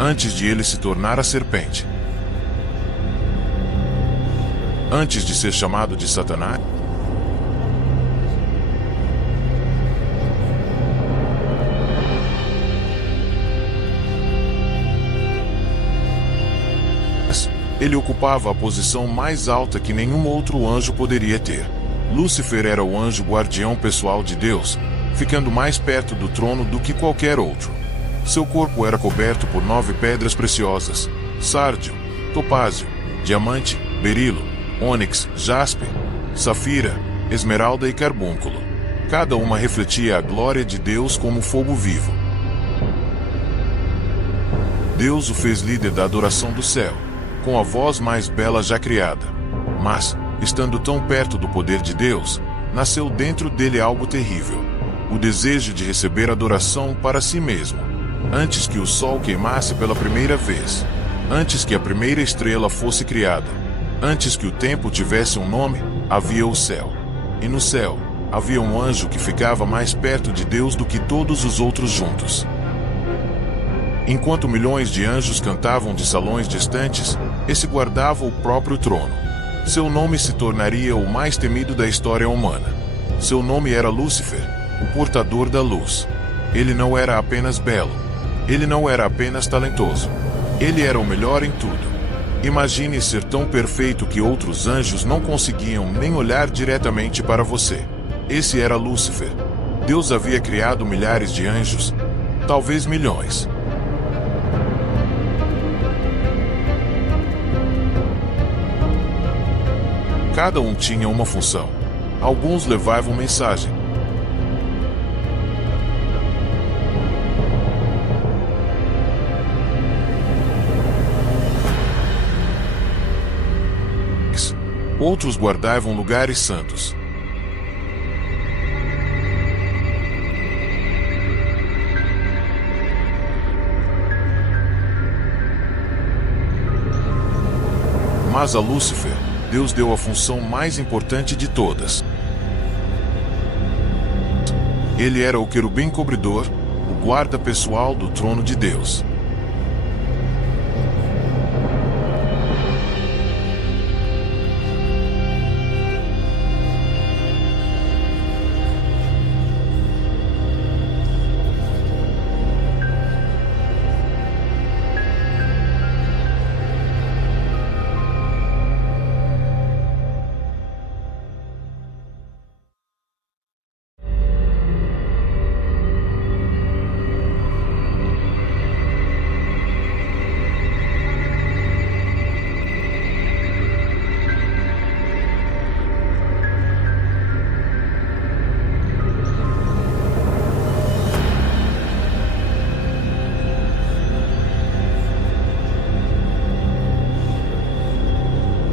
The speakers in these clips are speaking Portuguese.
antes de ele se tornar a serpente. Antes de ser chamado de Satanás, ele ocupava a posição mais alta que nenhum outro anjo poderia ter. Lúcifer era o anjo guardião pessoal de Deus, ficando mais perto do trono do que qualquer outro. Seu corpo era coberto por 9 pedras preciosas: sárdio, topázio, diamante, berilo, ônix, jaspe, safira, esmeralda e carbúnculo. Cada uma refletia a glória de Deus como fogo vivo. Deus o fez líder da adoração do céu, com a voz mais bela já criada. Mas, estando tão perto do poder de Deus, nasceu dentro dele algo terrível: o desejo de receber adoração para si mesmo. Antes que o sol queimasse pela primeira vez, antes que a primeira estrela fosse criada, antes que o tempo tivesse um nome, havia o céu. E no céu, havia um anjo que ficava mais perto de Deus do que todos os outros juntos. Enquanto milhões de anjos cantavam de salões distantes, esse guardava o próprio trono. Seu nome se tornaria o mais temido da história humana. Seu nome era Lúcifer, o portador da luz. Ele não era apenas belo. Ele não era apenas talentoso. Ele era o melhor em tudo. Imagine ser tão perfeito que outros anjos não conseguiam nem olhar diretamente para você. Esse era Lúcifer. Deus havia criado milhares de anjos, talvez milhões. Cada um tinha uma função. Alguns levavam mensagem. Outros guardavam lugares santos. Mas a Lúcifer, Deus deu a função mais importante de todas. Ele era o querubim cobridor, o guarda pessoal do trono de Deus.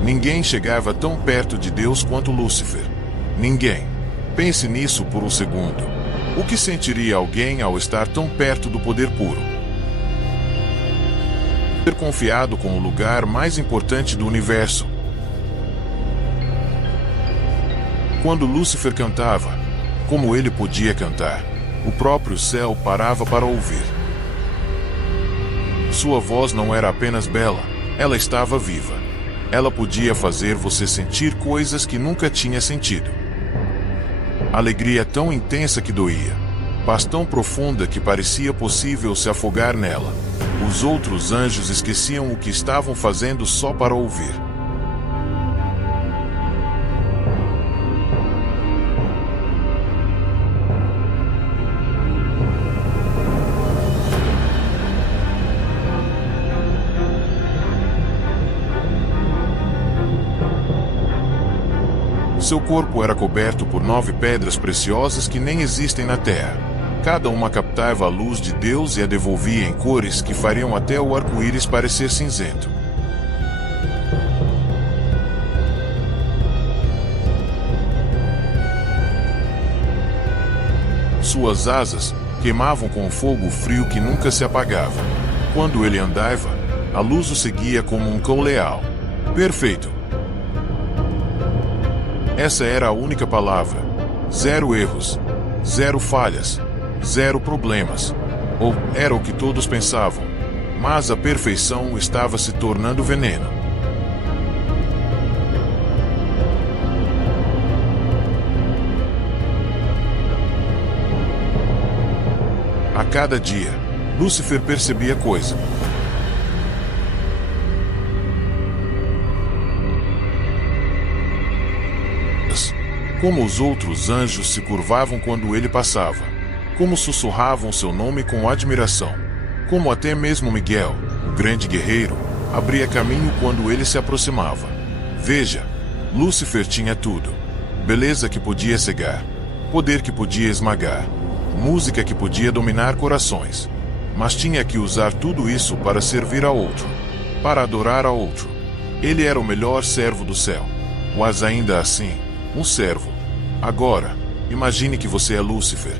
Ninguém chegava tão perto de Deus quanto Lúcifer. Ninguém. Pense nisso por um segundo. O que sentiria alguém ao estar tão perto do poder puro? Ser confiado com o lugar mais importante do universo. Quando Lúcifer cantava, como ele podia cantar, o próprio céu parava para ouvir. Sua voz não era apenas bela, ela estava viva. Ela podia fazer você sentir coisas que nunca tinha sentido. Alegria tão intensa que doía. Paz tão profunda que parecia possível se afogar nela. Os outros anjos esqueciam o que estavam fazendo só para ouvir. Seu corpo era coberto por 9 pedras preciosas que nem existem na terra. Cada uma captava a luz de Deus e a devolvia em cores que fariam até o arco-íris parecer cinzento. Suas asas queimavam com um fogo frio que nunca se apagava. Quando ele andava, a luz o seguia como um cão leal. Perfeito. Essa era a única palavra. 0 erros, 0 falhas, 0 problemas. Ou era o que todos pensavam. mas a perfeição estava se tornando veneno. A cada dia, Lúcifer percebia coisas como os outros anjos se curvavam quando ele passava, como sussurravam seu nome com admiração, como até mesmo Miguel, o grande guerreiro, abria caminho quando ele se aproximava. Veja, Lúcifer tinha tudo: beleza que podia cegar, poder que podia esmagar, música que podia dominar corações, mas tinha que usar tudo isso para servir a outro, para adorar a outro. Ele era o melhor servo do céu, mas ainda assim, um servo. Agora, imagine que você é Lúcifer.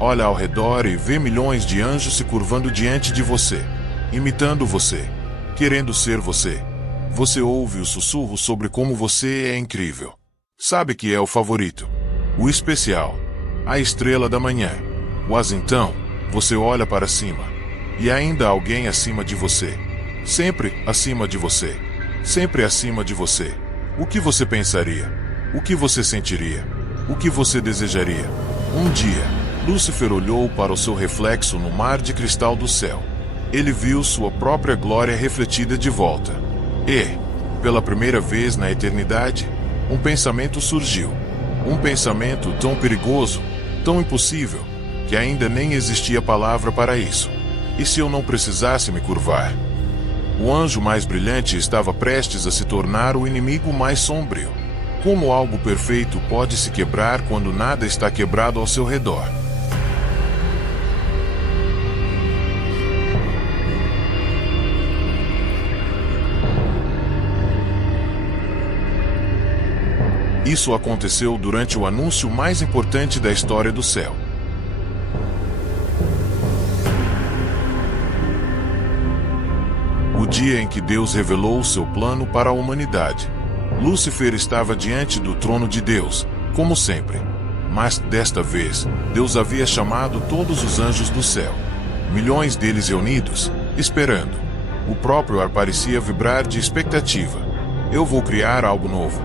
Olha ao redor e vê milhões de anjos se curvando diante de você, imitando você, querendo ser você. Você ouve o sussurro sobre como você é incrível. Sabe que é o favorito, o especial, a estrela da manhã. Mas então, você olha para cima, e ainda há alguém acima de você. Sempre acima de você. Sempre acima de você. O que você pensaria? O que você sentiria? O que você desejaria? Um dia, Lúcifer olhou para o seu reflexo no mar de cristal do céu. Ele viu sua própria glória refletida de volta. E, pela primeira vez na eternidade, um pensamento surgiu. Um pensamento tão perigoso, tão impossível, que ainda nem existia palavra para isso. E se eu não precisasse me curvar? O anjo mais brilhante estava prestes a se tornar o inimigo mais sombrio. Como algo perfeito pode se quebrar quando nada está quebrado ao seu redor? Isso aconteceu durante o anúncio mais importante da história do céu. O dia em que Deus revelou seu plano para a humanidade. Lúcifer estava diante do trono de Deus, como sempre. Mas, desta vez, Deus havia chamado todos os anjos do céu. Milhões deles reunidos, esperando. O próprio ar parecia vibrar de expectativa. Eu vou criar algo novo,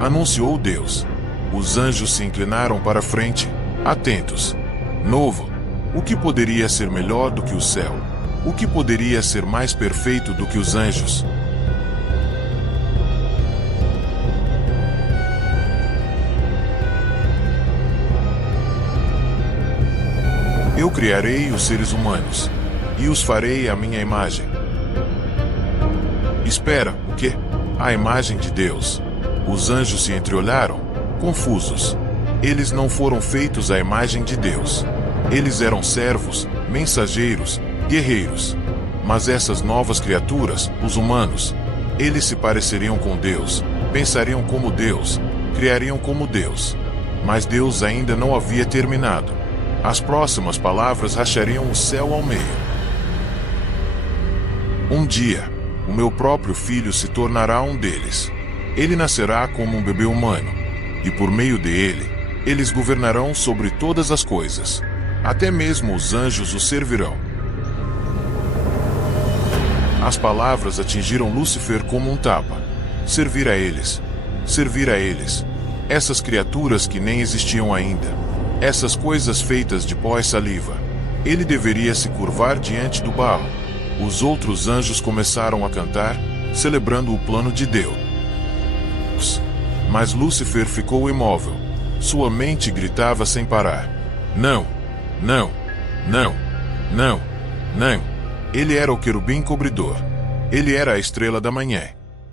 anunciou Deus. Os anjos se inclinaram para a frente, atentos. Novo. O que poderia ser melhor do que o céu? O que poderia ser mais perfeito do que os anjos? Eu criarei os seres humanos, e os farei à minha imagem. Espera, o quê? A imagem de Deus. Os anjos se entreolharam, confusos. Eles não foram feitos à imagem de Deus. Eles eram servos, mensageiros, guerreiros. Mas essas novas criaturas, os humanos, eles se pareceriam com Deus, pensariam como Deus, criariam como Deus. Mas Deus ainda não havia terminado. As próximas palavras rachariam o céu ao meio. Um dia, o meu próprio filho se tornará um deles. Ele nascerá como um bebê humano, e por meio dele, eles governarão sobre todas as coisas. Até mesmo os anjos o servirão. As palavras atingiram Lúcifer como um tapa. Servir a eles. Servir a eles. Essas criaturas que nem existiam ainda. Essas coisas feitas de pó e saliva. Ele deveria se curvar diante do barro. Os outros anjos começaram a cantar, celebrando o plano de Deus. Mas Lúcifer ficou imóvel. Sua mente gritava sem parar. Não, não, não, não, não. Ele era o querubim cobridor. Ele era a estrela da manhã.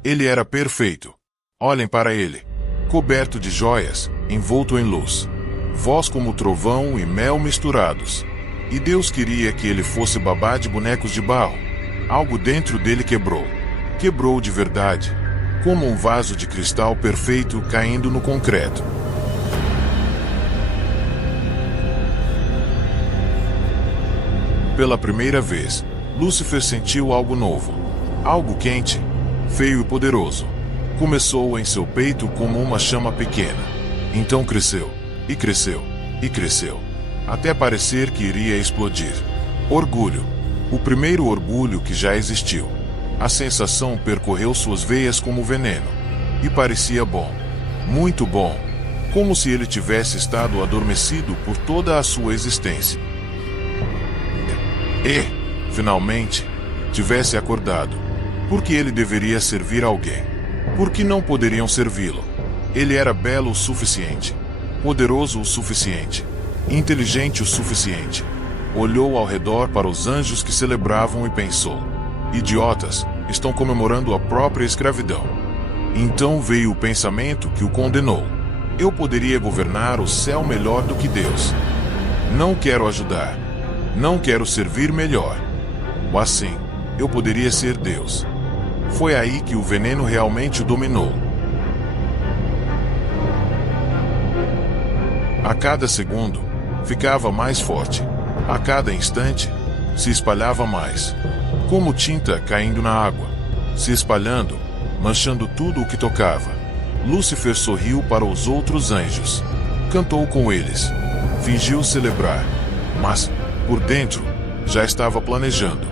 Ele era perfeito. Olhem para ele. Coberto de joias, envolto em luz. Voz como trovão e mel misturados. E Deus queria que ele fosse babá de bonecos de barro. Algo dentro dele quebrou. Quebrou de verdade. Como um vaso de cristal perfeito caindo no concreto. Pela primeira vez, Lúcifer sentiu algo novo. Algo quente, feio e poderoso. Começou em seu peito como uma chama pequena. Então cresceu, e cresceu, e cresceu. Até parecer que iria explodir. Orgulho. O primeiro orgulho que já existiu. A sensação percorreu suas veias como veneno. E parecia bom. Muito bom. Como se ele tivesse estado adormecido por toda a sua existência. E, finalmente, tivesse acordado. Porque ele deveria servir alguém. Porque não poderiam servi-lo. Ele era belo o suficiente. Poderoso o suficiente. Inteligente o suficiente. Olhou ao redor para os anjos que celebravam e pensou: idiotas, estão comemorando a própria escravidão. Então veio o pensamento que o condenou. Eu poderia governar o céu melhor do que Deus. Não quero ajudar. Não quero servir melhor. Ou assim, eu poderia ser Deus. Foi aí que o veneno realmente o dominou. A cada segundo, ficava mais forte. A cada instante, se espalhava mais. Como tinta caindo na água, se espalhando, manchando tudo o que tocava. Lúcifer sorriu para os outros anjos. Cantou com eles. Fingiu celebrar. Mas, por dentro, já estava planejando.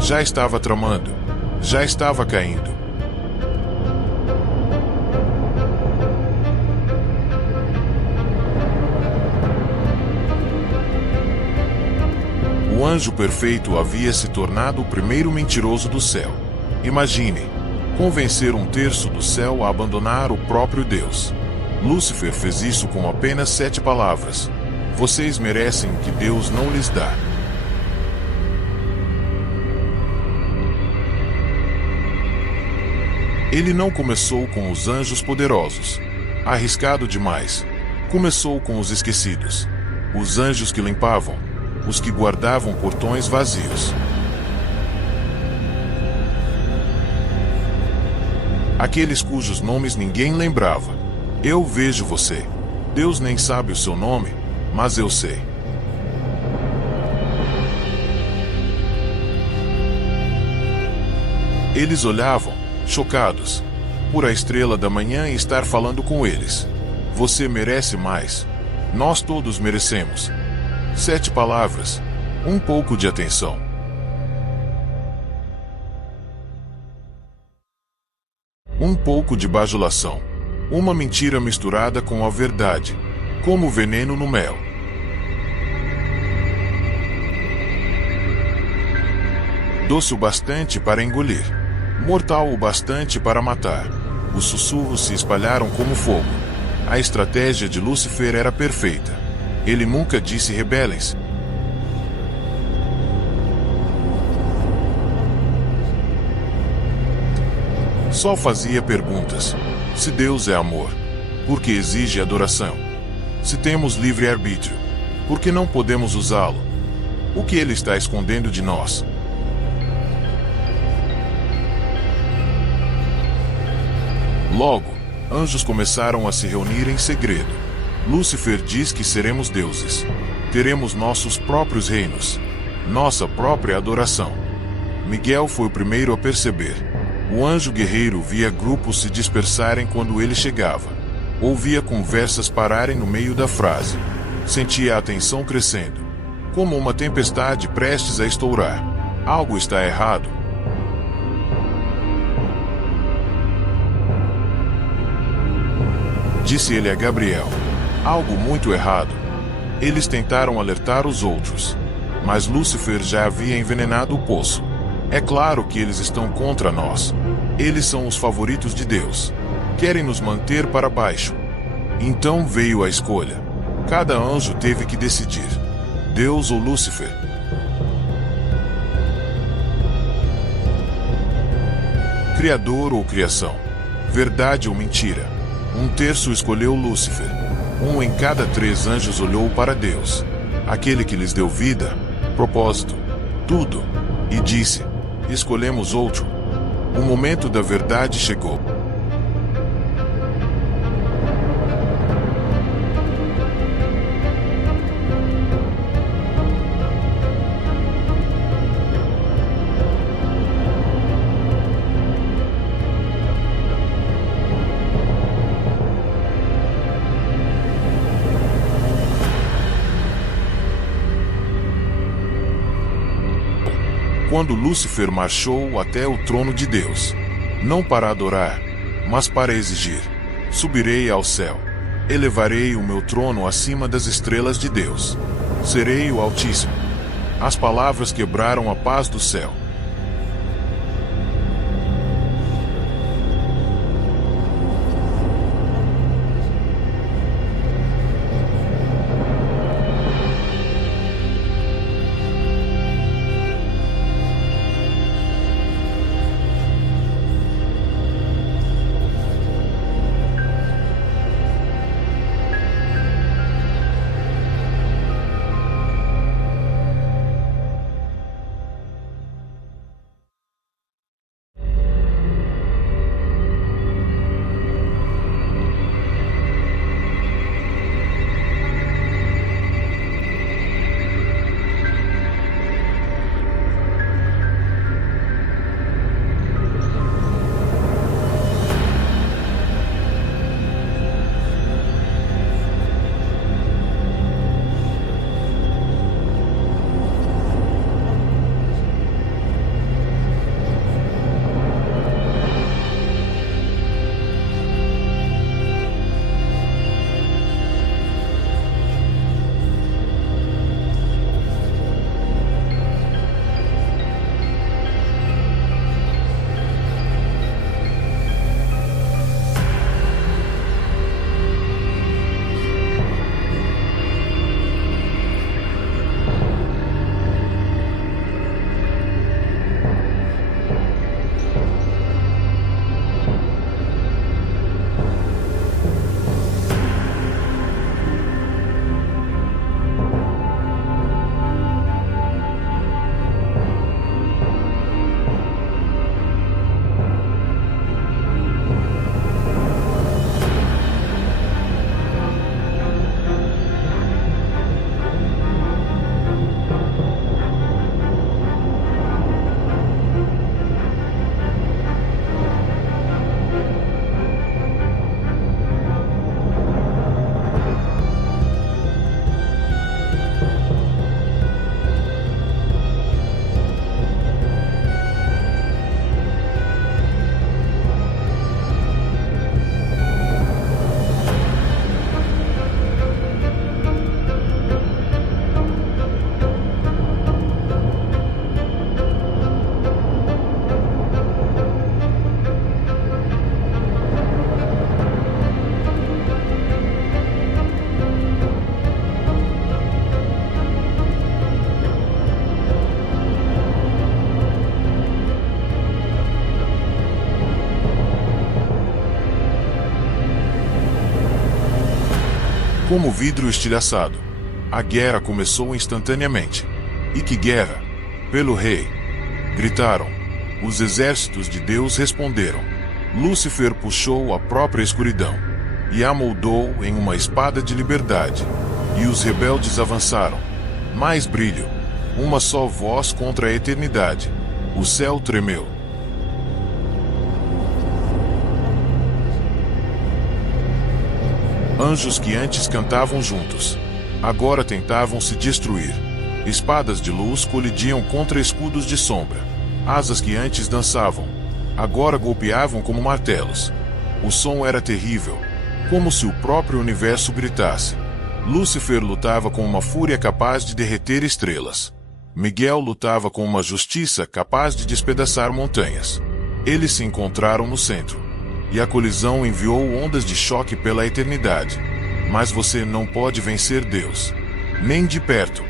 Já estava tramando. Já estava caindo. O anjo perfeito havia se tornado o primeiro mentiroso do céu. Imagine, convencer um terço do céu a abandonar o próprio Deus. Lúcifer fez isso com apenas 7 palavras. Vocês merecem o que Deus não lhes dá. Ele não começou com os anjos poderosos. Arriscado demais. Começou com os esquecidos. Os anjos que limpavam. Os que guardavam portões vazios. Aqueles cujos nomes ninguém lembrava. Eu vejo você. Deus nem sabe o seu nome, mas eu sei. Eles olhavam, chocados, por a estrela da manhã e estar falando com eles. Você merece mais. Nós todos merecemos. 7 palavras. Um pouco de atenção. Um pouco de bajulação. Uma mentira misturada com a verdade. Como veneno no mel. Doce o bastante para engolir. Mortal o bastante para matar. Os sussurros se espalharam como fogo. A estratégia de Lúcifer era perfeita. Ele nunca disse rebelem-se. Só fazia perguntas. Se Deus é amor, por que exige adoração? Se temos livre-arbítrio, por que não podemos usá-lo? O que ele está escondendo de nós? Logo, anjos começaram a se reunir em segredo. Lúcifer diz que seremos deuses. Teremos nossos próprios reinos. Nossa própria adoração. Miguel foi o primeiro a perceber. O anjo guerreiro via grupos se dispersarem quando ele chegava. Ouvia conversas pararem no meio da frase. Sentia a tensão crescendo. Como uma tempestade prestes a estourar. Algo está errado. Disse ele a Gabriel. Algo muito errado. Eles tentaram alertar os outros. Mas Lúcifer já havia envenenado o poço. É claro que eles estão contra nós. Eles são os favoritos de Deus. Querem nos manter para baixo. Então veio a escolha. Cada anjo teve que decidir. Deus ou Lúcifer. Criador ou criação. Verdade ou mentira. Um terço escolheu Lúcifer. Um em cada 3 anjos olhou para Deus, aquele que lhes deu vida, propósito, tudo, e disse: escolhemos outro. O momento da verdade chegou. quando Lúcifer marchou até o trono de Deus, não para adorar, mas para exigir: subirei ao céu, elevarei o meu trono acima das estrelas de Deus, serei o Altíssimo. As palavras quebraram a paz do céu. Como vidro estilhaçado, a guerra começou instantaneamente. E que guerra? Pelo rei! Gritaram. Os exércitos de Deus responderam. Lúcifer puxou a própria escuridão e a moldou em uma espada de liberdade. E os rebeldes avançaram. Mais brilho. Uma só voz contra a eternidade. O céu tremeu. Anjos que antes cantavam juntos, agora tentavam se destruir. Espadas de luz colidiam contra escudos de sombra. Asas que antes dançavam, agora golpeavam como martelos. O som era terrível, como se o próprio universo gritasse. Lúcifer lutava com uma fúria capaz de derreter estrelas. Miguel lutava com uma justiça capaz de despedaçar montanhas. Eles se encontraram no centro. E a colisão enviou ondas de choque pela eternidade. Mas você não pode vencer Deus. Nem de perto.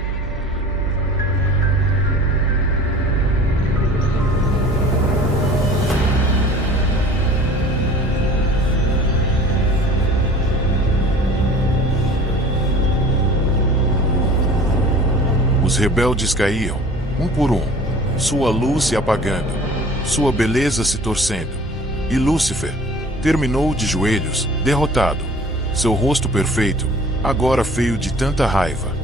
Os rebeldes caíam, um por um, sua luz se apagando, sua beleza se torcendo. E Lúcifer terminou de joelhos, derrotado. Seu rosto perfeito, agora feio de tanta raiva.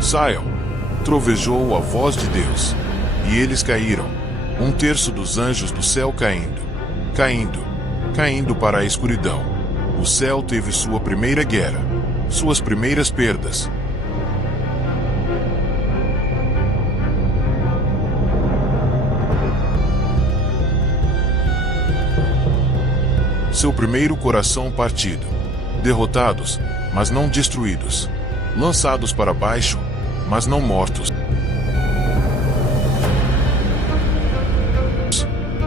Saiam! Trovejou a voz de Deus. E eles caíram. 1/3 dos anjos do céu caindo para a escuridão. O céu teve sua primeira guerra, suas primeiras perdas. Seu primeiro coração partido. Derrotados, mas não destruídos. Lançados para baixo, mas não mortos.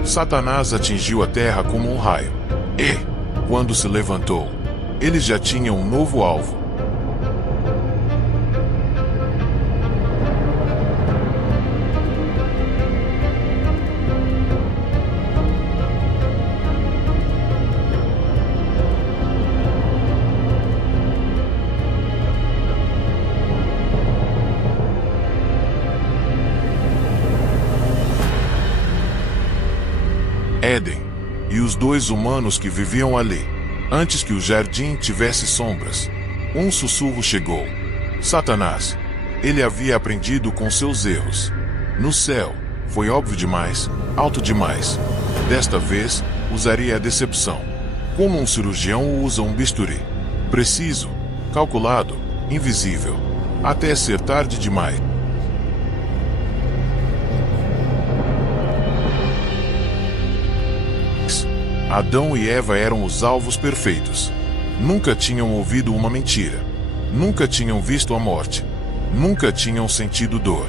Satanás atingiu a terra como um raio. E, quando se levantou, eles já tinham um novo alvo. Éden, e os 2 humanos que viviam ali. Antes que o jardim tivesse sombras, um sussurro chegou. Satanás. Ele havia aprendido com seus erros. No céu, foi óbvio demais, alto demais. Desta vez, usaria a decepção. Como um cirurgião usa um bisturi. Preciso, calculado, invisível. Até ser tarde demais. Adão e Eva eram os alvos perfeitos. Nunca tinham ouvido uma mentira. Nunca tinham visto a morte. Nunca tinham sentido dor.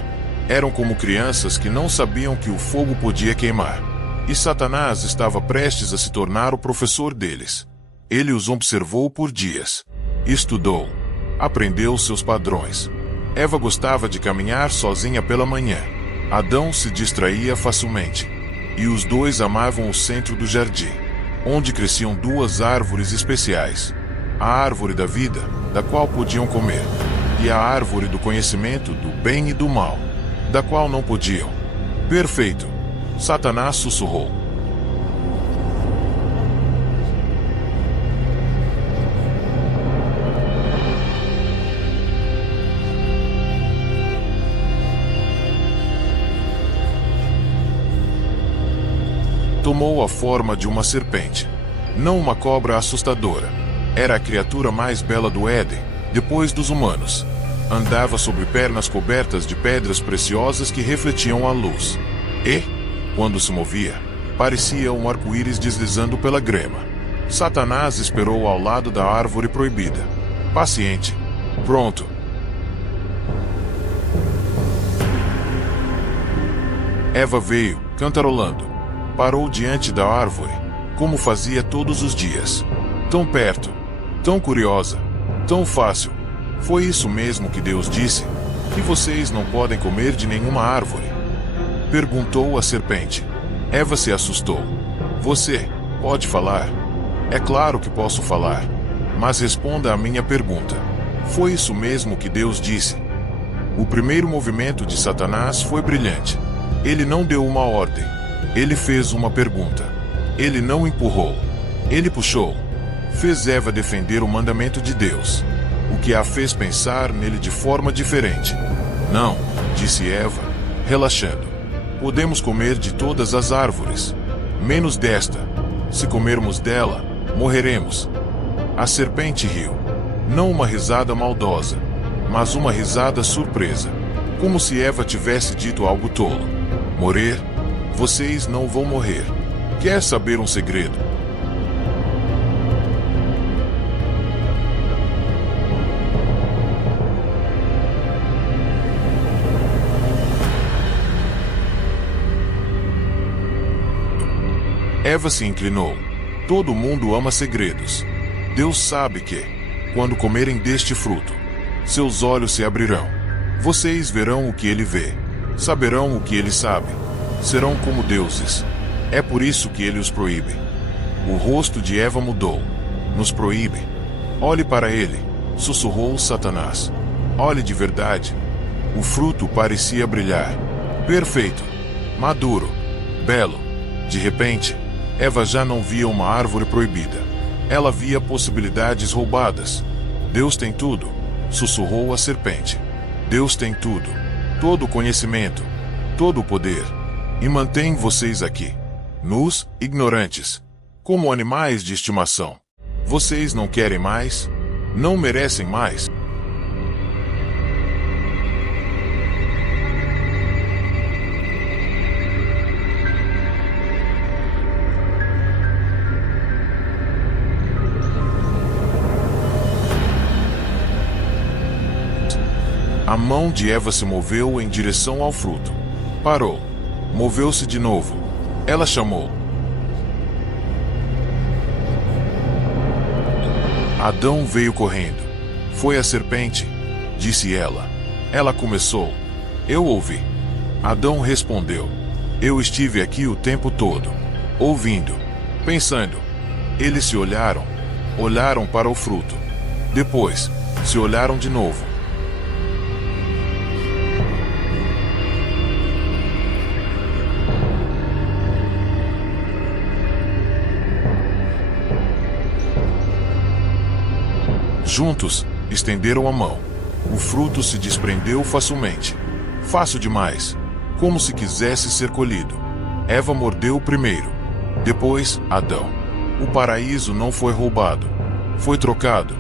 Eram como crianças que não sabiam que o fogo podia queimar. E Satanás estava prestes a se tornar o professor deles. Ele os observou por dias. Estudou. Aprendeu seus padrões. Eva gostava de caminhar sozinha pela manhã. Adão se distraía facilmente. E os 2 amavam o centro do jardim, onde cresciam 2 árvores especiais. A árvore da vida, da qual podiam comer, e a árvore do conhecimento do bem e do mal, da qual não podiam. Perfeito! Satanás sussurrou. Tomou a forma de uma serpente. Não uma cobra assustadora. Era a criatura mais bela do Éden, depois dos humanos. Andava sobre pernas cobertas de pedras preciosas que refletiam a luz. E, quando se movia, parecia um arco-íris deslizando pela grama. Satanás esperou ao lado da árvore proibida. Paciente. Pronto. Eva veio, cantarolando. Parou diante da árvore, como fazia todos os dias. Tão perto, tão curiosa, tão fácil. Foi isso mesmo que Deus disse? Que vocês não podem comer de nenhuma árvore? Perguntou a serpente. Eva se assustou. Você pode falar? É claro que posso falar. Mas responda à minha pergunta. Foi isso mesmo que Deus disse? O primeiro movimento de Satanás foi brilhante. Ele não deu uma ordem. Ele fez uma pergunta. Ele não empurrou. Ele puxou. Fez Eva defender o mandamento de Deus. O que a fez pensar nele de forma diferente. Não, disse Eva, relaxando. Podemos comer de todas as árvores, menos desta. Se comermos dela, morreremos. A serpente riu. Não uma risada maldosa, mas uma risada surpresa. Como se Eva tivesse dito algo tolo. Morrer? Vocês não vão morrer. Quer saber um segredo? Eva se inclinou. Todo mundo ama segredos. Deus sabe que, quando comerem deste fruto, seus olhos se abrirão. Vocês verão o que ele vê. Saberão o que ele sabe. Serão como deuses. É por isso que ele os proíbe. O rosto de Eva mudou. Nos proíbe. Olhe para ele, sussurrou Satanás. Olhe de verdade. O fruto parecia brilhar. Perfeito. Maduro. Belo. De repente, Eva já não via uma árvore proibida. Ela via possibilidades roubadas. Deus tem tudo, sussurrou a serpente. Deus tem tudo, todo o conhecimento, todo o poder, e mantém vocês aqui, nus, ignorantes, como animais de estimação. Vocês não querem mais? Não merecem mais? A mão de Eva se moveu em direção ao fruto. Parou. Moveu-se de novo. Ela chamou. Adão veio correndo. Foi a serpente, disse ela. Ela começou. Eu ouvi. Adão respondeu. Eu estive aqui o tempo todo, ouvindo, pensando. Eles se olharam para o fruto. Depois, se olharam de novo. Juntos, estenderam a mão. O fruto se desprendeu facilmente. Fácil demais. Como se quisesse ser colhido. Eva mordeu primeiro. Depois, Adão. O paraíso não foi roubado. Foi trocado.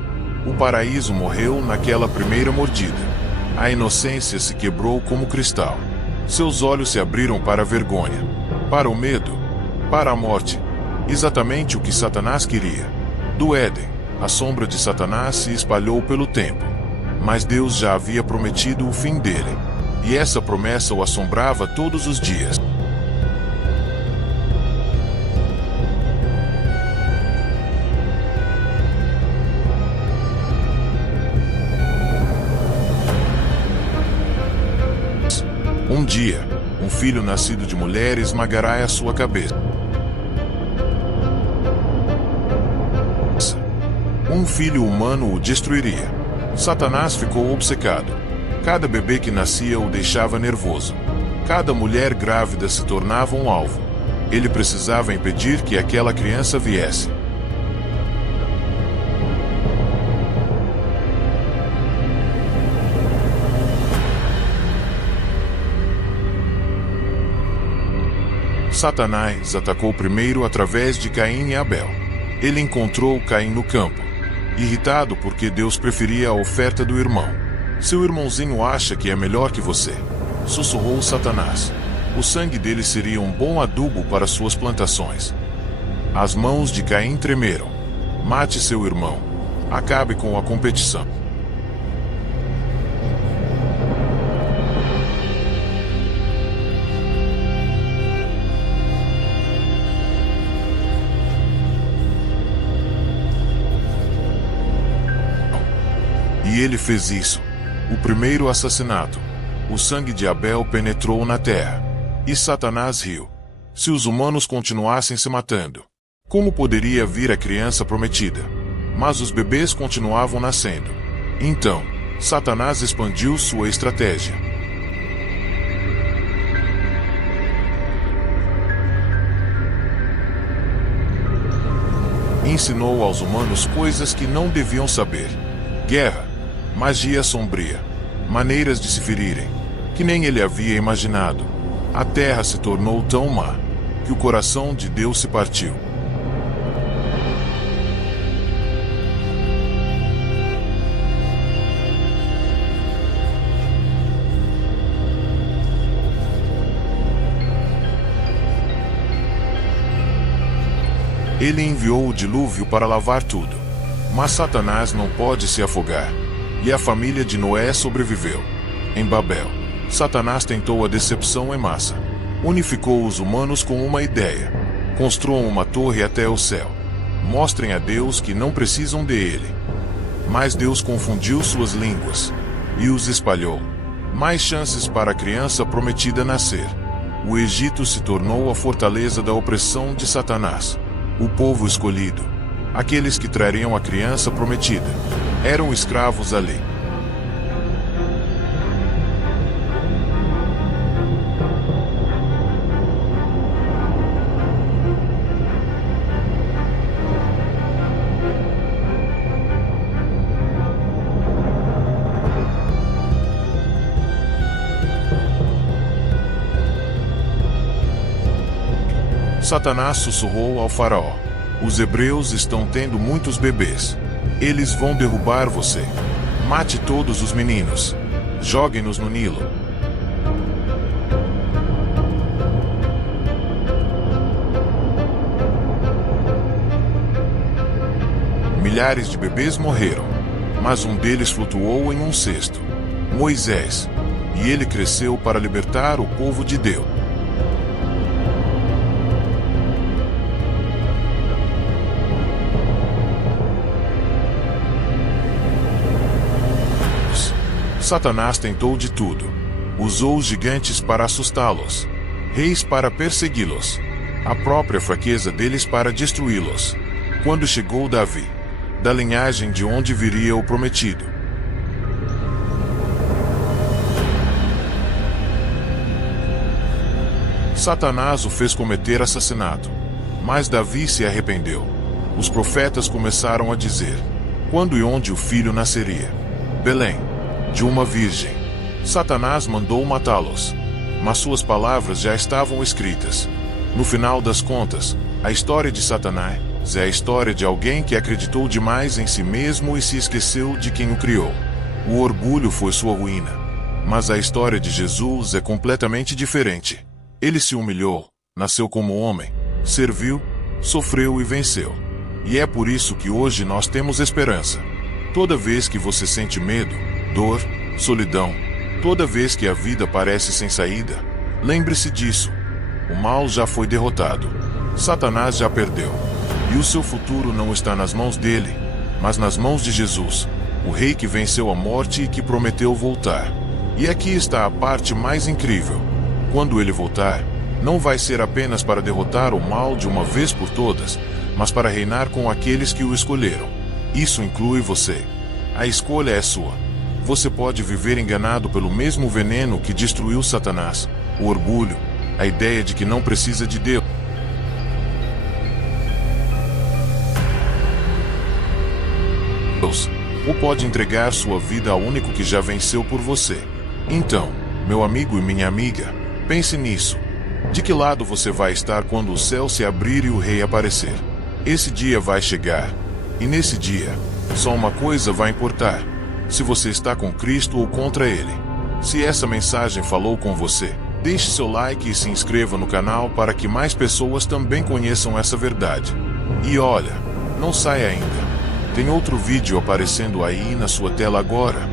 O paraíso morreu naquela primeira mordida. A inocência se quebrou como cristal. Seus olhos se abriram para a vergonha, para o medo, para a morte. Exatamente o que Satanás queria. Do Éden. A sombra de Satanás se espalhou pelo tempo. Mas Deus já havia prometido o fim dele. E essa promessa o assombrava todos os dias. Um dia, um filho nascido de mulher esmagará a sua cabeça. Um filho humano o destruiria. Satanás ficou obcecado. Cada bebê que nascia o deixava nervoso. Cada mulher grávida se tornava um alvo. Ele precisava impedir que aquela criança viesse. Satanás atacou primeiro através de Caim e Abel. Ele encontrou Caim no campo, irritado porque Deus preferia a oferta do irmão. Seu irmãozinho acha que é melhor que você, sussurrou Satanás. O sangue dele seria um bom adubo para suas plantações. As mãos de Caim tremeram. Mate seu irmão. Acabe com a competição. E ele fez isso. O primeiro assassinato. O sangue de Abel penetrou na terra. E Satanás riu. Se os humanos continuassem se matando, como poderia vir a criança prometida? Mas os bebês continuavam nascendo. Então, Satanás expandiu sua estratégia. Ensinou aos humanos coisas que não deviam saber. Guerra, magia sombria, maneiras de se ferirem, que nem ele havia imaginado. A terra se tornou tão má, que o coração de Deus se partiu. Ele enviou o dilúvio para lavar tudo. Mas Satanás não pode se afogar. E a família de Noé sobreviveu. Em Babel, Satanás tentou a decepção em massa. Unificou os humanos com uma ideia. Construam uma torre até o céu. Mostrem a Deus que não precisam dele. Mas Deus confundiu suas línguas e os espalhou. Mais chances para a criança prometida nascer. O Egito se tornou a fortaleza da opressão de Satanás. O povo escolhido, aqueles que trariam a criança prometida, eram escravos ali. Satanás sussurrou ao faraó: os hebreus estão tendo muitos bebês. Eles vão derrubar você. Mate todos os meninos. Joguem-nos no Nilo. Milhares de bebês morreram, mas um deles flutuou em um cesto: Moisés, e ele cresceu para libertar o povo de Deus. Satanás tentou de tudo. Usou os gigantes para assustá-los, reis para persegui-los, a própria fraqueza deles para destruí-los. Quando chegou Davi, da linhagem de onde viria o prometido, Satanás o fez cometer assassinato. Mas Davi se arrependeu. Os profetas começaram a dizer: quando e onde o filho nasceria? Belém, de uma virgem. Satanás mandou matá-los, mas suas palavras já estavam escritas. No final das contas, a história de Satanás é a história de alguém que acreditou demais em si mesmo e se esqueceu de quem o criou. O orgulho foi sua ruína. Mas a história de Jesus é completamente diferente. Ele se humilhou, nasceu como homem, serviu, sofreu e venceu. E é por isso que hoje nós temos esperança. Toda vez que você sente medo, dor, solidão, toda vez que a vida parece sem saída, lembre-se disso. O mal já foi derrotado. Satanás já perdeu. E o seu futuro não está nas mãos dele, mas nas mãos de Jesus, o rei que venceu a morte e que prometeu voltar. E aqui está a parte mais incrível. Quando ele voltar, não vai ser apenas para derrotar o mal de uma vez por todas, mas para reinar com aqueles que o escolheram. Isso inclui você. A escolha é sua. Você pode viver enganado pelo mesmo veneno que destruiu Satanás, o orgulho, a ideia de que não precisa de Deus. Ou pode entregar sua vida ao único que já venceu por você. Então, meu amigo e minha amiga, pense nisso. De que lado você vai estar quando o céu se abrir e o rei aparecer? Esse dia vai chegar. E nesse dia, só uma coisa vai importar: se você está com Cristo ou contra Ele. Se essa mensagem falou com você, deixe seu like e se inscreva no canal para que mais pessoas também conheçam essa verdade. E olha, não saia ainda. Tem outro vídeo aparecendo aí na sua tela agora.